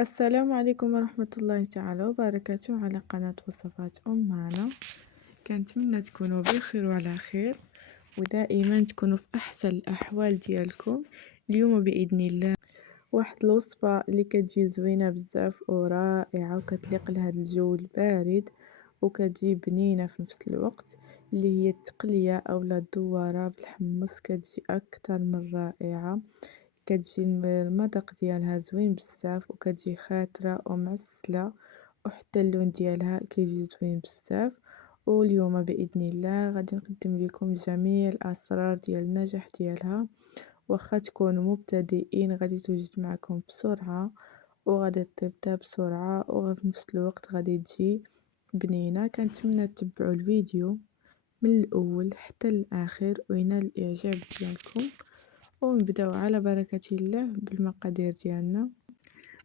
السلام عليكم ورحمة الله تعالى وبركاته على قناة وصفات معنا. كنتمنى تكونوا بخير وعلى خير ودائما تكونوا في أحسن الأحوال ديالكم. اليوم بإذن الله واحد الوصفة اللي كتجي زوينة بزاف ورائعة وكتليق لهذا الجو البارد وكتجي بنينة في نفس الوقت، اللي هي التقلية أولا الدوارة بالحمص. كتجي أكثر من رائعة، كتجي المذاق ديالها زوين بزاف وكتجي خاطرة ومعسلة، وحتى اللون ديالها كيجي زوين بزاف. واليوم بإذن الله غادي نقدم لكم جميع الأسرار ديال النجاح ديالها، واخا تكونوا مبتدئين غادي توجد معكم بسرعة وغادي تطيب بسرعة وفي نفس الوقت غادي تجي بنينة. كنتمنى تتبعوا الفيديو من الأول حتى الآخر وينال الإعجاب ديالكم، ونبداو على بركة الله بالمقادير ديالنا.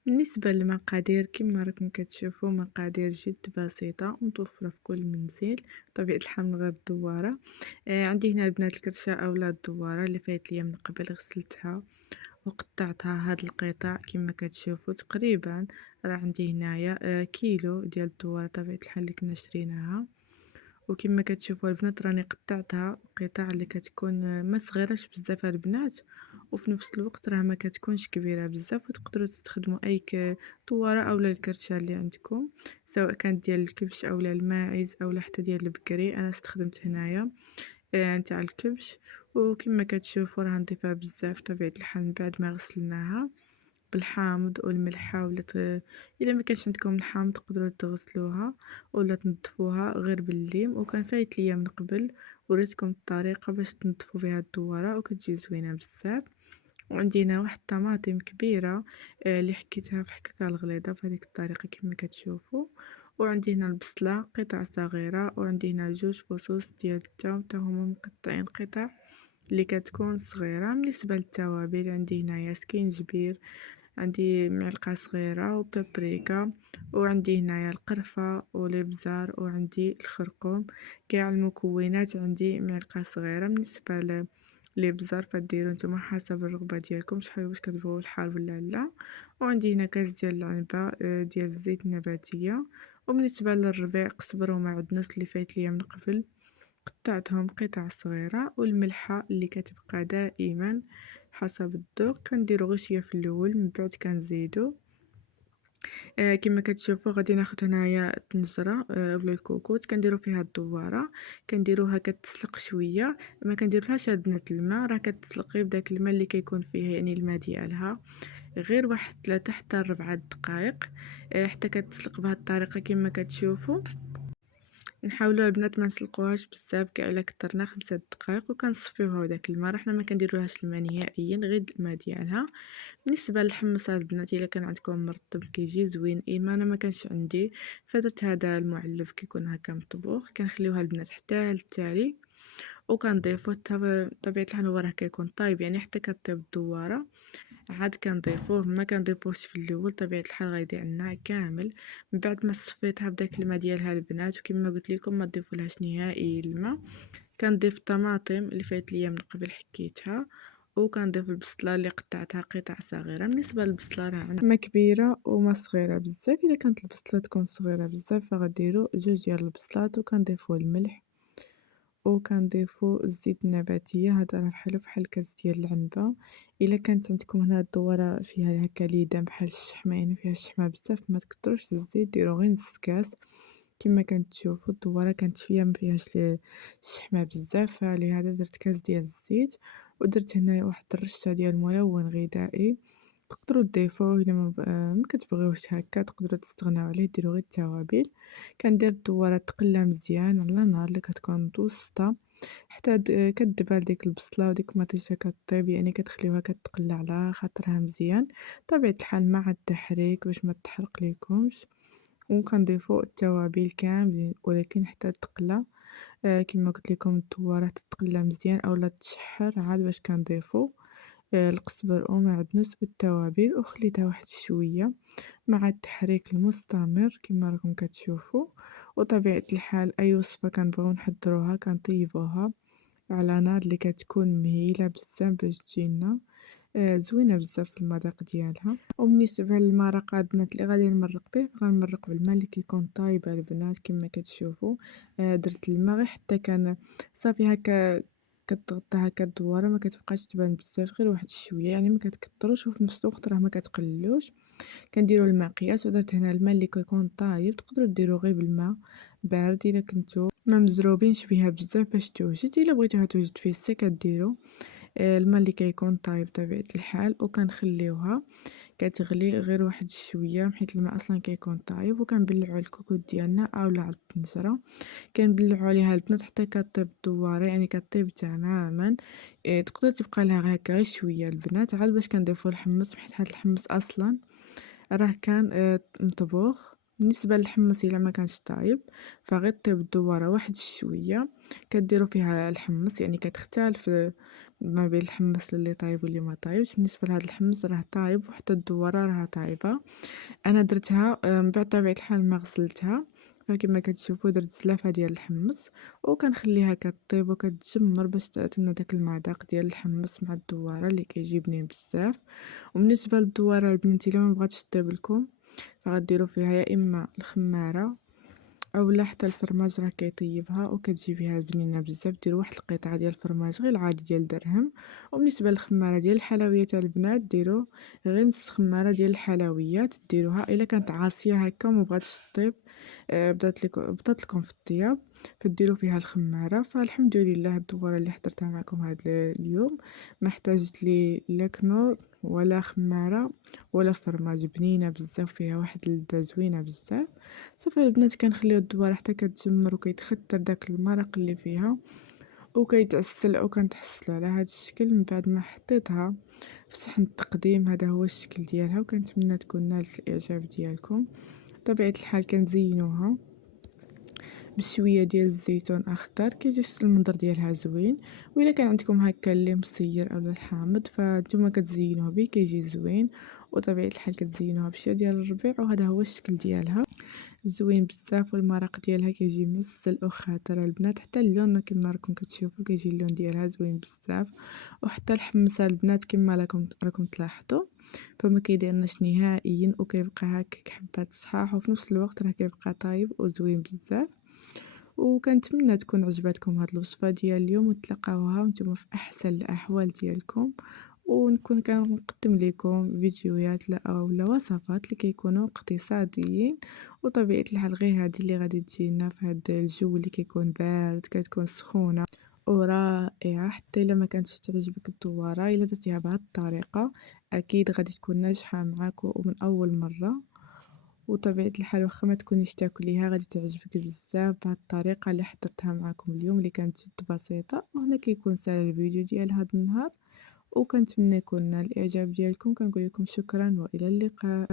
بالنسبة للمقادير كما راكم كتشوفوا مقادير جد بسيطة متوفرة في كل منزل، بطبيعة الحال من غير الدوارة. عندي هنا البنات الكرشة اولا الدوارة اللي فايت ليا من قبل، غسلتها وقطعتها هاد القطع كما كتشوفوا تقريبا. راه عندي هنايا كيلو ديال الدوارة طبيعة الحال اللي كنا شريناها، وكما كتشوفوا البنات راني قطعتها قطع اللي كتكون ما صغيرش بزاف البنات، وفي نفس الوقت راه ما كتكونش كبيره بزاف، وتقدروا تستخدموا اي طواره اولا الكرشه اللي عندكم، سواء كانت ديال الكبش اولا الماعز اولا حتى ديال البكري. انا استخدمت هنايا نتاع الكبش. وكما كتشوفوا راه نضيفها بزاف طبيعه الحال من بعد ما غسلناها بالحامض والملح، ولا الا ما كانش عندكم الحامض تقدروا تغسلوها ولا تنظفوها غير بالليم. وكان فايت ليا من قبل وريتكم الطريقه باش تنظفوا بها الدواره وكتجي زوينه بزاف. وعندي هنا واحد الطماطم كبيره اللي حكيتها في حكاكه الغليظه بهذيك الطريقه كما كتشوفوا. وعندي هنا البصله قطع صغيره، وعندي هنا جوج فصوص ديال الثوم حتى هما مقطعين قطع اللي كتكون صغيره. بالنسبه للتوابل عندي هنايا سكينجبير، عندي معلقة صغيرة وبابريكا، وعندي هنايا القرفة والابزار، وعندي الخرقوم. كاع المكونات عندي معلقة صغيرة. بالنسبة للابزار فديروا نتوما حسب الرغبة ديالكم شحال واش كتبغيو الحار ولا لا. وعندي هنا كاس ديال العنبة ديال الزيت النباتية. وبالنسبة للربيع قزبر ومعدنوس اللي فايت ليا من قبل قطعتهم قطع صغيرة، والملحة اللي كتبقى دائما حسب الذوق كنديرو غير شويه في الاول من بعد كنزيدو. كما كتشوفوا غادي ناخد هنايا الطنجره ولا الكوكوط كنديرو فيها الدواره، كنديروها كتسلق شويه، ما كنديرلهاش البنات الماء، راه كتسلق غير بداك الماء اللي كيكون فيه يعني الماء ديالها، غير واحد 3 حتى 4 دقائق حتى كتسلق بهذه الطريقه كما كتشوفوا. نحاولوا البنات ما نسلقوهاش بزاف، كاع الا كثرنا 5 دقائق وكنصفيوها داك الماء، راه حنا ما كنديرولهاش الماء نهائيا غير الماء ديالها. بالنسبه للحمص البنات الا كان عندكم مرطب كيجي زوين، اما انا ما كانش عندي فدرت هذا المعلب كيكون هكا مطبوخ، كنخليوها البنات حتى للتالي وكنضيفو حتى بطبيعه الحال هو راه كيكون طايب يعني حتى كطيب الدواره عاد كنضيفوه. ما كنضيفوهش في الاول طبيعه الحال غيضيع لنا كامل. من بعد ما صفيتها بداك الماء ديالها البنات، وكما قلت لكم ما تضيفولهاش نهائي الماء، كنضيف الطماطم اللي فايت ليا من قبل حكيتها، وكنضيف البصله اللي قطعتها قطع صغيره. بالنسبه للبصله راه عندنا ما كبيره وما صغيره بزاف، الا كانت البصله تكون صغيره بزاف فغديروا جوج ديال البصلات وكنضيفوا الملح وكنضيفوا الزيت النباتيه. هذا راه بحالو بحال كاس ديال العنبه. الا كانت عندكم هنا الدواره فيها هكا ليدان بحال الشحمه يعني فيها الشحمه بزاف ما تكثروش الزيت، ديروا غير نص كاس. كما كنتشوفوا الدواره كانت فيها ما فيهاش الشحمه بزاف، فلهذا درت كاس ديال الزيت، ودرت هنا واحد الرشه ديال ملون غذائي. تقدروا تضيفوه الا ما كتبغيوش هكا تقدروا تستغناو عليه ديروا غير التوابل. كندير الدواره تقلى مزيان على نار اللي كتكون متوسطه حتى كتدبل ديك البصله وديك الطماطيشه كطيب، يعني كتخليوها كتقلى على خاطرها مزيان طبيعة الحال مع التحريك باش ما تحرق ليكمش. وكنضيفو التوابل كاملين ولكن حتى تقلى كما قلت لكم الدواره تتقلى مزيان اولا تشحر عاد باش كنضيفو القزبر ومعدنوس والتوابل، وخليتها واحد شويه مع التحريك المستمر كما راكم كتشوفوا. وطبيعة الحال اي وصفه كنبغيو نحضروها كنطيبوها على نار اللي كتكون مهيله بزاف باش تجينا زوينة بزاف في المذاق ديالها. وبالنسبة للمرقة البنات اللي غادي نمرق به، غنمرق بالما اللي كيكون طايب البنات كما كتشوفوا. درت الماء غير حتى كان صافي هكا، كتغطى هكا الدواره، ما كتبقاش تبان بزاف، غير واحد شويه يعني، ما كتكتروش وفي نفس الوقت راه ما كتقللوش. كنديروا المقياس، ودرت هنا الماء اللي كيكون طايب، تقدروا ديروا غير بالماء بارد الا كنتو ما مزروبينش بها بزاف باش توجد. الا بغيتوها توجد فيه السي كديروا الماء اللي كيكون طايب بطبيعة الحال، وكنخليوها كتغلي غير واحد شويه، حيت الماء اصلا كيكون طايب. وكنبلعوا الكوكوط ديالنا اولا على الطنجره، كنبلعوا عليها البنات حتى كطيب الدواره، يعني كطيب تماما. تقدر تبقى لها هكا غير شويه البنات، عاد باش كنضيفوا الحمص، حيت هاد الحمص اصلا راه كان مطبوخ. بالنسبة للحمص إلا ما كانش طايب فغير طيب الدوارة واحد شوية، كديروا فيها الحمص، يعني كتختلف ما بين الحمص اللي طايب واللي ما طايبش. بالنسبة لهاد الحمص راه طايب، وحتى الدوارة راها طايبة. أنا درتها من بعد طبيعة الحال ما غسلتها، فكما كتشوفوا درت زلافة ديال الحمص، وكنخليها كطيب وكتجمر باش تعطينا داك المذاق ديال الحمص مع الدوارة اللي كيجي بنين بزاف. وبالنسبة للدوارة البنات إلا ما بغاتش طيب لكم، فغديروا فيها يا إما الخمارة أولا حتى الفرماج راه كيطيبها وكتجي فيها بنينة بزاف. ديروا واحد القطعة ديال الفرماج غير العادي ديال درهم. وبالنسبة للخمارة ديال الحلويات البنات، ديروا غير نص خمارة ديال الحلويات ديروها إلا كانت عاصية هكا وما بغاتش طيب، بطات لكم في الطياب، فديروا فيها الخمارة. فالحمد لله الدوارة اللي حضرتها معكم هذا اليوم ما احتاجت لي لا كنور ولا خمارة ولا فرماج، بنينة بزاف، فيها واحد اللذة زوينة بزاف. صافي البنات كنخليو الدوارة حتى كتجمر وكيتختر داك المرق اللي فيها وكيتعسل، وكنتحصلوا على هذا الشكل من بعد ما حطيتها في صحن التقديم. هذا هو الشكل ديالها، وكنتمنى تكون نالت الاعجاب ديالكم. بطبيعة الحال كنزينوها بشويه ديال الزيتون اخضر، كيجي المنظر ديالها زوين. وإلا كان عندكم هكا اللي مصير اولا الحامض فنتوما كتزينوه به كيجي زوين. وطبيعة الحال كتزينوها بشي ديال الربيع، وهذا هو الشكل ديالها زوين بزاف. والمرق ديالها كيجي مسل وخاطر البنات، حتى اللون كما راكم كتشوفوا كيجي اللون ديالها زوين بزاف. وحتى الحمص البنات كما راكم تلاحظوا فما كيديرناش نهائيا، وكيبقى هكاك حبات صحاح، وفي نفس الوقت راه كيبقى طايب وزوين بزاف. وكنتمنى تكون عجبتكم هاد الوصفه ديال اليوم، وتلقاوها وانتم في احسن الاحوال ديالكم. ونكون كنقدم لكم فيديوهات لا اولا وصفات اللي كيكونوا اقتصاديين. وطبيعه الحال غير هادي اللي غادي تجينا في هاد الجو اللي كيكون بارد، كتكون سخونه ورائعه. حتى الا ما كانتش تعجبك الدواره، الا درتيها بهاد الطريقه اكيد غادي تكون ناجحه معاك ومن اول مره. وطبيعة الحال واخا ما تكونيش تاكليها غادي تعجبك بزاف بهاد الطريقة اللي حضرتها معكم اليوم، اللي كانت جد بسيطة. وهنا كيكون سال الفيديو ديال هاد النهار، وكنتمنى يكون نال الاعجاب ديالكم. كنقول لكم شكرا والى اللقاء.